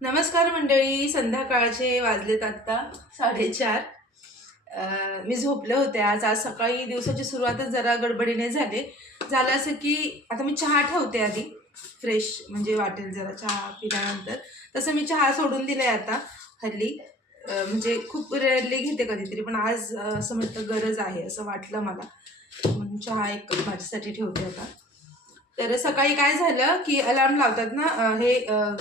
नमस्कार मंडळी संध्याकाळचे वाजलेत आत्ता साडेचार. मी झोपले होते आज. आज सकाळी दिवसाची सुरुवातच जरा गडबडीने झाले. झालं असं की आता मी चहा ठेवते आधी फ्रेश म्हणजे वाटेल जरा चहा पिल्यानंतर. तसं मी चहा सोडून दिलाय आता हल्ली. म्हणजे खूप रेअरली घेते कधीतरी पण आज असं म्हटलं गरज आहे असं वाटलं मला. म्हणून चहा एक माझ्यासाठी ठेवते आता. तर सकाळी काय झालं की अलार्म लावतात ना हे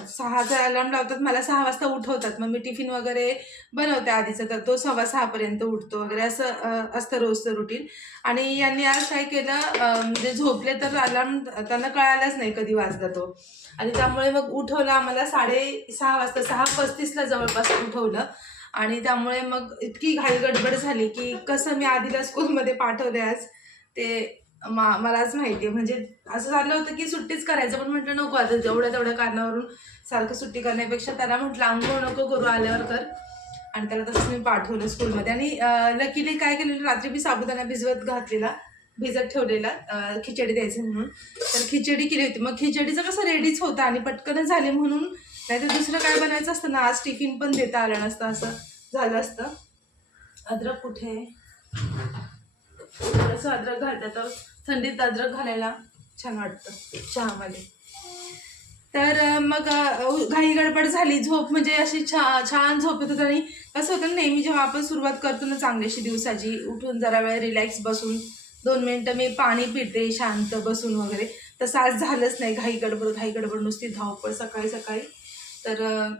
सहाचा अलार्म लावतात मला सहा वाजता उठवतात. मग मी टिफिन वगैरे बनवते आधीचा तर तो सव्वा सहापर्यंत उठतो वगैरे असं असतं रोजचं रुटीन आणि यांनी आज काय केलं म्हणजे झोपले तर अलार्म त्यांना कळायलाच नाही कधी वाजला तो. आणि त्यामुळे मग उठवलं आम्हाला साडे सहा वाजता सहा पस्तीसला जवळपास उठवलं. आणि त्यामुळे मग इतकी घाईगडबड झाली की कसं मी आधीला स्कूलमध्ये पाठवले आज ते मा मलाच माहिती आहे म्हणजे असं झालं होतं की सुट्टीच करायचं पण म्हटलं नको आता जेवढ्या तेवढ्या कारणावरून सारखं सुट्टी करण्यापेक्षा त्याला म्हटलं आंघोळ नको करू आल्यावर कर. आणि त्याला तसंच मी पाठवलं स्कूलमध्ये. आणि लकीली काय केलेलं रात्री मी साबुदाणा भिजवत घातलेला भिजत ठेवलेला खिचडी द्यायचं म्हणून. तर खिचडी केली होती. मग खिचडीचं कसं रेडीच होतं आणि पटकनच झाले म्हणून नाही तर दुसरं काय बनायचं असतं ना? आज टिफिन पण देता आलं नसतं असं झालं असतं. अद्रक कुठे असं थोडंसं अद्रक घालतात. थंडीत अद्रक घालायला छान वाटतं. चहामध्ये. तर मग घाई गडबड झाली. झोप म्हणजे अशी छा छान झोप येत होती आणि कसं होतं नेहमी जेव्हा आपण सुरुवात करतो ना चांगलीशी दिवसाची उठून जरा वेळ रिलॅक्स बसून दोन मिनटं मी पाणी पिते शांत बसून वगैरे. तसं आज झालंच नाही. घाई गडबड घाई गडबड नुसती धावपळ सकाळी सकाळी तर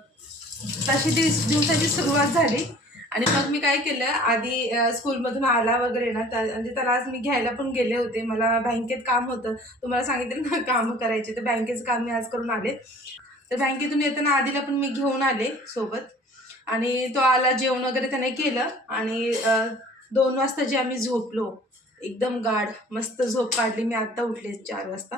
तशी ती दिवसाची सुरुवात झाली. आणि मग मी काय केलं आधी स्कूलमधून आला वगैरे ना त्या म्हणजे त्याला आज मी घ्यायला पण गेले होते. मला बँकेत काम होतं. तुम्हाला सांगितलं ना काम करायचे. तर बँकेचं काम मी आज करून आले. तर बँकेतून येताना आधीला पण मी घेऊन आले सोबत. आणि तो आला जेवण वगैरे त्याने केलं. आणि दोन वाजता जे आम्ही झोपलो एकदम गाढ मस्त झोप काढली. मी आत्ता उठले चार वाजता.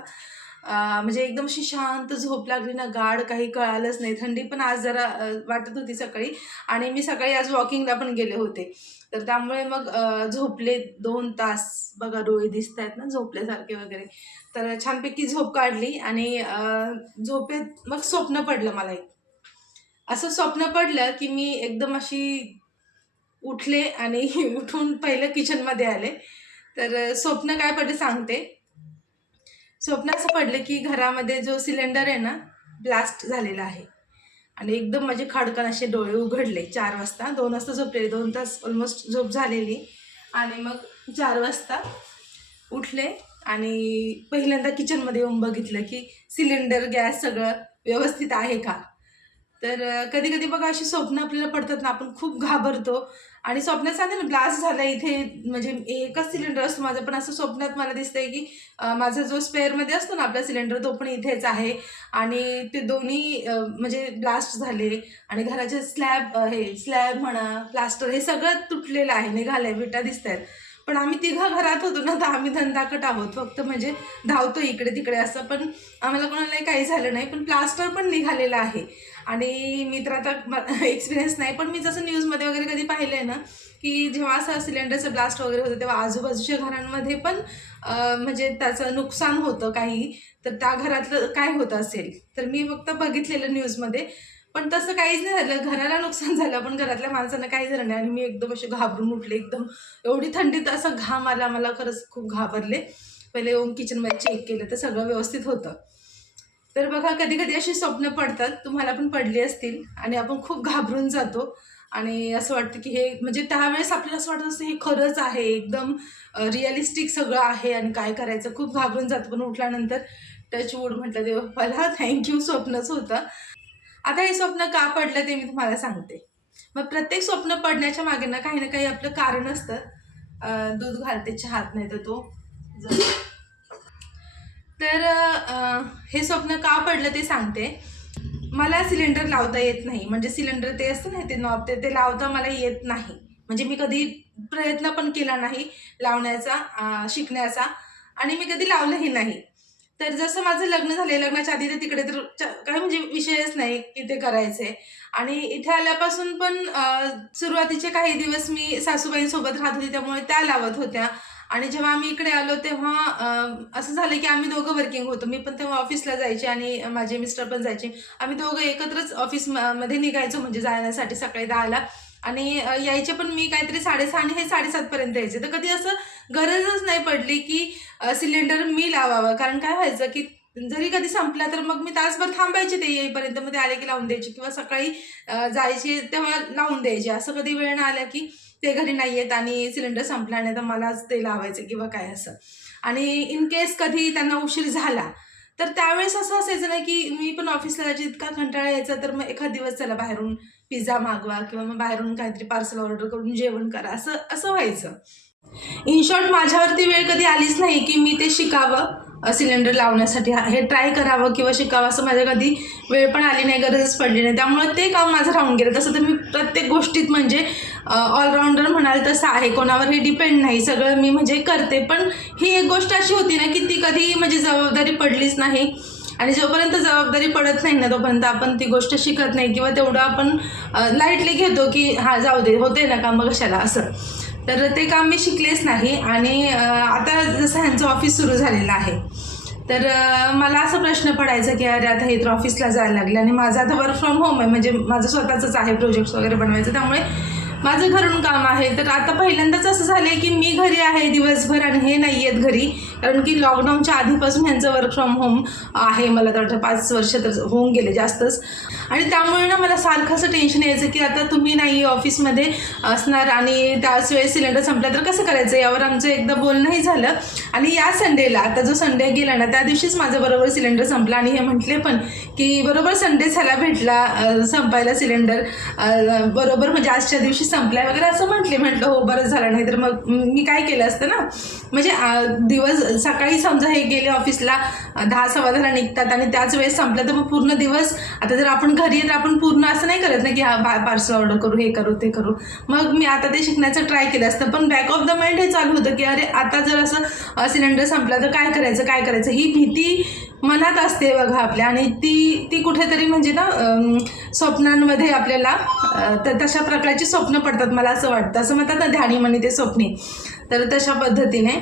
म्हणजे एकदम अशी शांत झोप लागली ना गाढ काही कळालंच नाही. थंडी पण आज जरा वाटत होती सकाळी आणि मी सकाळी आज वॉकिंगला पण गेले होते. तर त्यामुळे मग झोपले दोन तास. बघा डोळे दिसत आहेत ना झोपल्यासारखे वगैरे. तर छानपैकी झोप काढली आणि झोपेत मग स्वप्न पडलं मला एक. असं स्वप्न पडलं की मी एकदम अशी उठले आणि उठून पहिलं किचनमध्ये आले. तर स्वप्न काय पडलं सांगते. स्वप्न असं पडलं की घरामध्ये जो सिलेंडर आहे ना ब्लास्ट झालेला आहे. आणि एकदम माझे खाडकन असे डोळे उघडले. चार वाजता दोन वाजता झोपलेले दोन तास ऑलमोस्ट झोप झालेली. आणि मग चार वाजता उठले आणि पहिल्यांदा किचनमध्ये येऊन बघितलं की सिलेंडर गॅस सगळं व्यवस्थित आहे का? तर कधी कधी बघा अशी स्वप्न आपल्याला पडतात ना आपण खूप घाबरतो. आणि स्वप्नात सांगते ना ब्लास्ट झाला इथे म्हणजे एकच सिलेंडर असतो माझं. पण असं स्वप्नात मला दिसतंय की माझा जो स्पेअरमध्ये असतो ना आपला सिलेंडर तो पण इथेच आहे. आणि ते दोन्ही म्हणजे ब्लास्ट झाले. आणि घराचे स्लॅब हे स्लॅब म्हणा प्लास्टर हे सगळं तुटलेलं आहे. निघालंय विटा दिसत आहेत पण आम्ही तिघं घरात होतो ना तर आम्ही धंदाकट आहोत. फक्त म्हणजे धावतो इकडे तिकडे असं. पण आम्हाला कोणालाही काही झालं नाही. पण प्लास्टर पण निघालेलं आहे. आणि मी तर आता एक्सपिरियन्स नाही. पण मी जसं न्यूजमध्ये वगैरे कधी पाहिलं आहे ना की जेव्हा असं सिलेंडरचं ब्लास्ट वगैरे होतं तेव्हा आजूबाजूच्या घरांमध्ये पण म्हणजे त्याचं नुकसान होतं काही. तर त्या घरातलं काय होत असेल? तर मी फक्त बघितलेलं न्यूजमध्ये पण तसं काहीच नाही झालं. घराला नुकसान झालं. पण घरातल्या माणसांना काही झालं नाही. आणि मी एकदम असे घाबरून उठले एकदम. एवढी थंडीत असं घाम आला. मला खरंच खूप घाबरले. पहिले येऊन किचनमध्ये चेक केलं तर सगळं व्यवस्थित होतं. तर बघा कधी कधी अशी स्वप्न पडतात. तुम्हाला पण पडली असतील. आणि आपण खूप घाबरून जातो. आणि असं वाटतं की हे म्हणजे त्यावेळेस आपल्याला असं वाटत असतं हे खरंच आहे. एकदम रिअलिस्टिक सगळं आहे. आणि काय करायचं? खूप घाबरून जातं. पण उठल्यानंतर टच वूड म्हटलं देव मला थँक्यू स्वप्नच होतं. आता हे स्वप्न का पडलं ते मी तुम्हाला सांगते. मग प्रत्येक स्वप्न पडण्याच्या मागे ना काही ना काही आपलं कारण असतं. दूध घालते चहात नाही तर तो जर- तर हे स्वप्न का पडलं ते सांगते. मला सिलेंडर लावता येत नाही. म्हणजे सिलेंडर ते असतं ना ते नॉब ते ते लावता मला येत नाही. म्हणजे मी कधी प्रयत्न पण केला नाही लावण्याचा शिकण्याचा. आणि मी कधी लावलंही नाही. तर जसं माझं लग्न झाले लग्नाच्या आधी तर तिकडे तर च- काय म्हणजे विषयच नाही की ते करायचे. आणि इथे आल्यापासून पण सुरुवातीचे काही दिवस मी सासूबाईंसोबत राहत होती त्यामुळे त्या लावत होत्या. आणि जेव्हा आम्ही इकडे आलो तेव्हा असं झालं की आम्ही दोघं वर्किंग होतो. मी पण तेव्हा ऑफिसला जायचे आणि माझे मिस्टर पण जायचे. आम्ही दोघं एकत्रच ऑफिस निघायचो म्हणजे जाण्यासाठी सकाळी दहाला. आणि यायचे पण मी काहीतरी साडेसहा आणि हे साडेसातपर्यंत यायचे. तर कधी असं गरजच नाही पडली की सिलेंडर मी लावावं. कारण काय व्हायचं की जरी कधी संपला तर मग मी तासभर थांबायचे ते येईपर्यंत मग ते आले की लावून द्यायचे किंवा सकाळी जायचे तेव्हा लावून द्यायचे. असं कधी वेळ ना आला की ते घरी नाही येत आणि सिलेंडर संपला नाही तर मलाच ते लावायचं किंवा काय असं. आणि इन केस कधी त्यांना उशीर झाला तर त्यावेळेस असं असायचं ना की मी पण ऑफिसला जायचे इतका कंटाळा यायचा तर मग एखाद दिवस चला बाहेरून पिझ्झा मागवा किंवा मग बाहेरून काहीतरी पार्सल ऑर्डर करून जेवण करा. असं असं व्हायचं. इन शॉर्ट माझ्यावरती वेळ कधी आलीच नाही की मी ते शिकावं सिलेंडर लावण्यासाठी. हे ट्राय करावं किंवा शिकावं असं माझ्या कधी वेळ पण आली नाही गरजच पडली नाही. त्यामुळे ते काम माझं राहून गेलं. तसं तर मी प्रत्येक गोष्टीत म्हणजे ऑलराऊंडर म्हणाल तसं आहे. कोणावर हे डिपेंड नाही. सगळं मी म्हणजे करते. पण ही एक गोष्ट अशी होती ना की ती कधी म्हणजे जबाबदारी पडलीच नाही. आणि जोपर्यंत जबाबदारी पडत नाही ना तोपर्यंत आपण ती गोष्ट शिकत नाही किंवा तेवढं आपण लाईटली घेतो की हा जाऊ दे होते ना काम कशाला असं. तर ते काम मी शिकलेच नाही आणि आता जसं ह्यांचं ऑफिस सुरू झालेलं आहे. तर मला असा प्रश्न पडायचा की अरे आता हे तर ऑफिसला जायला लागले. आणि माझं आता वर्क फ्रॉम होम आहे म्हणजे माझं स्वतःचंच आहे प्रोजेक्ट्स वगैरे बनवायचं. त्यामुळे माझं घरून काम आहे. तर आता पहिल्यांदाच असं झालं आहे की मी घरी आहे दिवसभर आणि हे नाही आहेत घरी. कारण की लॉकडाऊनच्या आधीपासून ह्यांचं वर्क फ्रॉम होम आहे. मला तर वाटतं पाच वर्ष तर होऊन गेले जास्तच. आणि त्यामुळे ना मला सारखं असं टेन्शन यायचं की आता तुम्ही नाही ऑफिसमध्ये असणार आणि त्याच वेळेस सिलेंडर संपला तर कसं करायचं? यावर आमचं एकदा बोलणंही झालं. आणि या संडेला आता जो संडे गेला ना त्या दिवशीच माझं बरोबर सिलेंडर संपला. आणि हे म्हटले पण की बरोबर संडे झाला भेटला संपायला सिलेंडर बरोबर म्हणजे आजच्या दिवशी संपलाय वगैरे असं म्हटले. म्हटलं हो बरं झालं. नाही तर मग मी काय केलं असतं ना? म्हणजे दिवस सकाळी समजा हे गेले ऑफिसला दहा सव्वा दहाला निघतात आणि त्याच वेळेस संपलं तर मग पूर्ण दिवस आता जर आपण घरी तर आपण पूर्ण असं नाही करत ना की हा बा पार्सल ऑर्डर करू हे करू ते करू. मग मी आता ते शिकण्याचं ट्राय केलं असतं पण बॅक ऑफ द माइंड हे चालू होतं की अरे आता जर असं सिलेंडर संपला तर काय करायचं काय करायचं? ही भीती मनात असते बघा आपल्या. आणि ती ती कुठेतरी म्हणजे ना स्वप्नांमध्ये आपल्याला तर तशा प्रकारची स्वप्न पडतात मला असं वाटतं. असं म्हणतात ना ध्यानी म्हणे ते स्वप्ने. तर तशा पद्धतीने.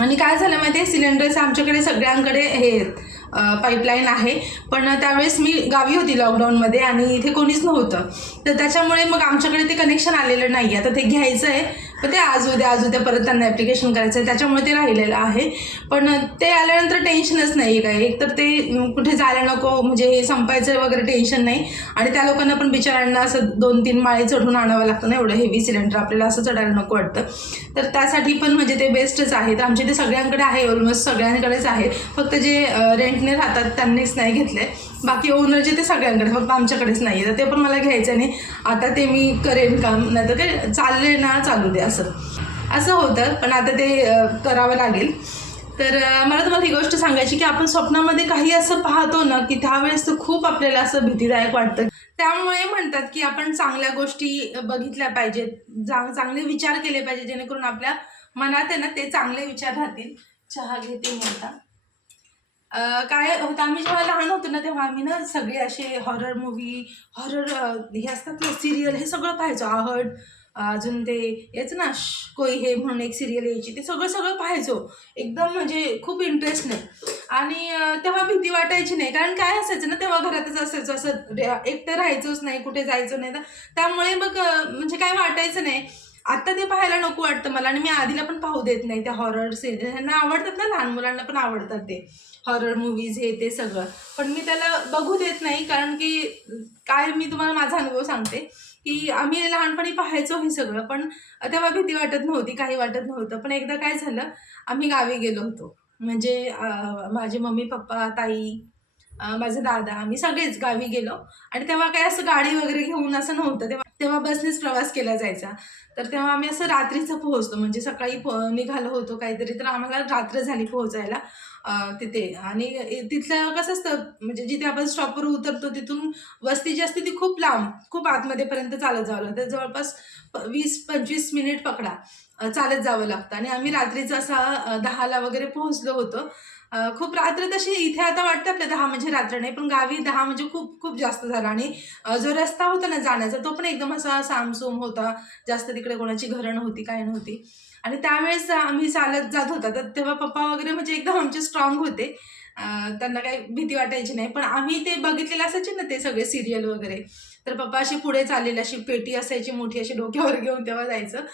आणि काय झालं माहिती आहे सिलेंडर्स आमच्याकडे सगळ्यांकडे हे आहेत. पाईपलाईन आहे. पण त्यावेळेस मी गावी होती लॉकडाऊनमध्ये आणि इथे कोणीच नव्हतं. तर त्याच्यामुळे मग आमच्याकडे ते कनेक्शन आलेलं नाही आता ते घ्यायचं आहे पण ते आज उद्या आज उद्या परत त्यांना ॲप्लिकेशन करायचं आहे त्याच्यामुळे ते राहिलेलं आहे. पण ते आल्यानंतर टेन्शनच नाही काय एक तर ते कुठे जायला नको. म्हणजे हे संपायचं वगैरे टेन्शन नाही. आणि त्या लोकांना पण बिचारांना असं दोन तीन माळे चढून आणावं लागतं ना एवढं हेवी सिलेंडर आपल्याला असं चढायला नको वाटतं. तर त्यासाठी पण म्हणजे ते बेस्टच आहे तर आमच्या इथे सगळ्यांकडे आहे. ऑलमोस्ट सगळ्यांकडेच आहे. फक्त जे रेंटने राहतात त्यांनीच नाही घेतले बाकी ओनर जे ते सगळ्यांकडे फक्त आमच्याकडेच नाही आहे तर ते पण मला घ्यायचं नाही आता ते मी करेन काम. नाही तर ते चालले ना चालू दे असं. असं होतं पण आता ते करावं लागेल. तर मला तुम्हाला ही गोष्ट सांगायची की आपण स्वप्नामध्ये काही असं पाहतो ना की त्यावेळेस तर खूप आपल्याला असं भीतीदायक वाटतं. त्यामुळे म्हणतात की आपण चांगल्या गोष्टी बघितल्या पाहिजेत. चांग चांगले विचार केले पाहिजे जेणेकरून आपल्या मनात आहे ना ते चांगले विचार राहतील. चहा घेते मी काय होतं आम्ही जेव्हा लहान होतो ना तेव्हा आम्ही ना सगळे असे हॉरर मूवी हॉरर हे असतात ना सिरियल हे सगळं पाहायचो. आहट अजून ते याच ना कोई हे म्हणून एक सिरियल यायची ते सगळं सगळं पाहायचो. एकदम म्हणजे खूप इंटरेस्ट नाही आणि तेव्हा भीती वाटायची नाही. कारण काय असायचं ना तेव्हा घरातच असायचं. असं एकटं राहायचोच नाही कुठे जायचं नाही. तर त्यामुळे मग म्हणजे काय वाटायचं नाही. आता ते पाहायला नको वाटतं मला आणि मी आधीला पण पाहू देत नाही त्या हॉरर सिरियल ह्यांना आवडतात ना लहान मुलांना पण आवडतात ते हॉरर मूवीज हे ते सगळं. पण मी त्याला बघू देत नाही कारण की काय मी तुम्हाला माझा अनुभव सांगते की आम्ही लहानपणी पाहायचो हे सगळं पण तेव्हा भीती वाटत नव्हती काही वाटत नव्हतं. पण एकदा काय झालं आम्ही गावी गेलो होतो. म्हणजे माझे मम्मी पप्पा ताई माझे दादा आम्ही सगळेच गावी गेलो. आणि तेव्हा काय असं गाडी वगैरे घेऊन असं नव्हतं. तेव्हा तेव्हा बसनेच प्रवास केला जायचा. तर तेव्हा आम्ही असं रात्रीचं पोहोचतो म्हणजे सकाळी पो निघालो होतो काहीतरी. तर आम्हाला रात्र झाली पोहोचायला तिथे. आणि तिथलं कसं असतं म्हणजे जिथे आपण स्टॉपवर उतरतो तिथून वस्ती जी असते ती खूप लांब खूप आतमध्येपर्यंत चालत जावं लागतं. जवळपास वीस पंचवीस मिनिट पकडा चालत जावं लागतं. आणि आम्ही रात्रीचं असा दहाला वगैरे पोहोचलो होतो. खूप रात्र तशी इथे आता वाटतं आपल्या दहा म्हणजे रात्र नाही पण गावी दहा म्हणजे खूप खूप जास्त झाला. आणि जो रस्ता होता ना जाण्याचा तो पण एकदम असा सामसूम होता. जास्त तिकडे कोणाची घरं नव्हती काय नव्हती. आणि त्यावेळेस आम्ही चालत जात होता. तर तेव्हा पप्पा वगैरे म्हणजे एकदम आमचे स्ट्रॉंग होते. त्यांना काही भीती वाटायची नाही. पण आम्ही ते बघितलेलं असायचे ना ते सगळे सिरियल वगैरे. तर पप्पा अशी पुढे चाललेली अशी पेटी असायची मोठी अशी डोक्यावर घेऊन तेव्हा जायचं.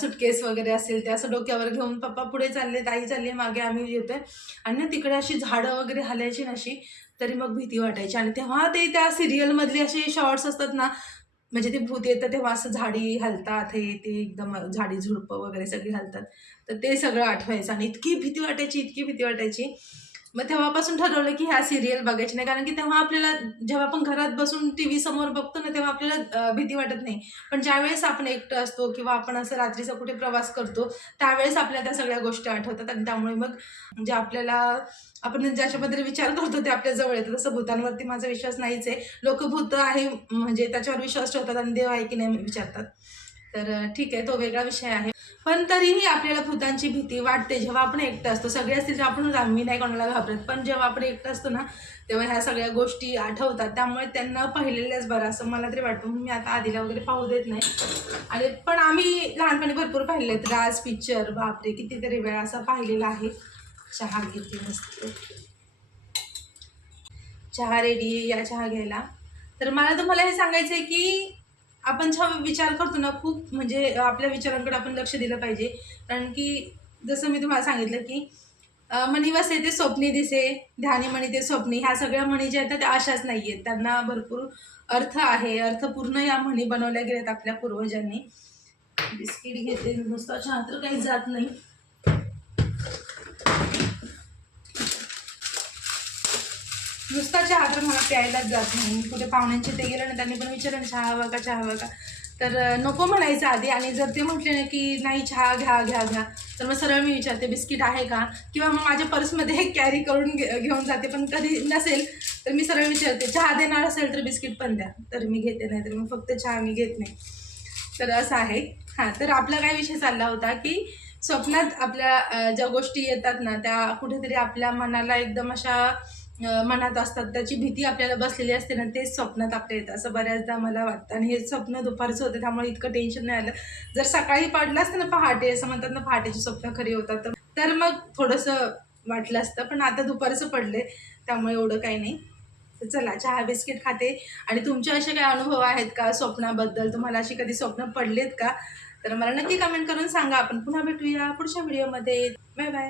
सुटकेस वगैरे असेल ते असं डोक्यावर घेऊन पप्पा पुढे चालले ताई चालले मागे आम्ही येतोय. आणि ना तिकडे अशी झाडं वगैरे हलायची ना अशी तरी मग भीती वाटायची. आणि तेव्हा ते त्या सिरियलमधले असे शॉर्ट्स असतात ना म्हणजे ते भूत येतं तेव्हा असं झाडी हलतात हे ते एकदम झाडी झुडपं वगैरे सगळी हलतात. तर ते सगळं आठवायचं आणि इतकी भीती वाटायची इतकी भीती वाटायची. मग तेव्हापासून ठरवलं की ह्या सिरियल बघायची नाही. कारण की तेव्हा आपल्याला जेव्हा आपण घरात बसून टी व्ही समोर बघतो ना तेव्हा आपल्याला भीती वाटत नाही. पण ज्यावेळेस आपण एकटं असतो किंवा आपण असं रात्रीचा कुठे प्रवास करतो त्यावेळेस आपल्या त्या सगळ्या गोष्टी आठवतात आणि त्यामुळे मग जे आपल्याला आपण ज्याच्याबद्दल विचार करतो ते आपल्या जवळ येतं तसं भूतांवरती माझा विश्वास नाहीच आहे. लोक भूत आहे म्हणजे त्याच्यावर विश्वास ठेवतात आणि देव आहे की नाही विचारतात. तर ठीक आहे तो वेगळा विषय आहे. पण तरीही आपल्याला भूतांची भीती वाटते जेव्हा आपण एकटं असतो. सगळे असतील तेव्हा आपण आम्ही नाही कोणाला घाबरत. पण जेव्हा आपण एकटं असतो ना तेव्हा ह्या सगळ्या गोष्टी आठवतात. त्यामुळे त्यांना पाहिलेल्याच बरं. असं मला तरी वाटतं. मी आता आधीला वगैरे पाहू देत नाही. आणि पण आम्ही लहानपणी भरपूर पाहिले आहेत. राज पिक्चर बापरे कितीतरी वेळा असं पाहिलेला आहे. चहा घेते मस्त. चहा रेडी या चहा घ्यायला. तर मला तुम्हाला हे सांगायचं आहे की आपण जेव्हा विचार करतो ना खूप म्हणजे आपल्या विचारांकडे आपण लक्ष दिलं पाहिजे. कारण की जसं मी तुम्हाला सांगितलं की मणी वसे ते स्वप्नी दिसे ध्यानी म्हणी ते स्वप्नी ह्या सगळ्या म्हणी ज्या आहेत ना, त्या अशाच नाही आहेत त्यांना भरपूर अर्थ आहे. अर्थपूर्ण या म्हणी बनवल्या गेल्यात आपल्या पूर्वजांनी. बिस्किट घेते नुसतं छान तर काही जात नाही. नुसता चहा तर मला प्यायलाच जात नाही. कुठे पाहुण्यांचे ते गेलं ना त्यांनी पण विचारलं चहा हवा का चहा हवा का? तर नको म्हणायचं आधी. आणि जर ते म्हटले ना की नाही चहा घ्या घ्या घ्या तर मग सरळ मी विचारते बिस्किट आहे का? किंवा मग माझ्या पर्समध्ये कॅरी करून घे- घेऊन जाते पण कधी नसेल तर मी सरळ विचारते चहा देणार असेल तर बिस्किट पण द्या. तर मी घेते नाही तर मग फक्त चहा मी घेत नाही. तर असं आहे. हां तर आपला काय विषय चालला होता की स्वप्नात आपल्या ज्या गोष्टी येतात ना त्या कुठेतरी आपल्या मनाला एकदम अशा मनात असतात. त्याची भीती आपल्याला बसलेली असते ना तेच स्वप्नात आपल्या येतं. असं बऱ्याचदा मला वाटतं. आणि हे स्वप्न दुपारचं होतं त्यामुळे इतकं टेन्शन नाही आलं. जर सकाळी पडलं असतं ना पहाटे असं म्हणतात ना पहाटेची स्वप्न खरी होतात तर- तर मग थोडंसं वाटलं असतं. पण आता दुपारचं पडले त्यामुळे एवढं काही नाही. तर चला चहा बिस्किट खाते. आणि तुमचे असे काही अनुभव आहेत का स्वप्नाबद्दल? तुम्हाला अशी कधी स्वप्न पडलेत का? तर मला नक्की कमेंट करून सांगा. आपण पुन्हा भेटूया पुढच्या व्हिडिओमध्ये बाय बाय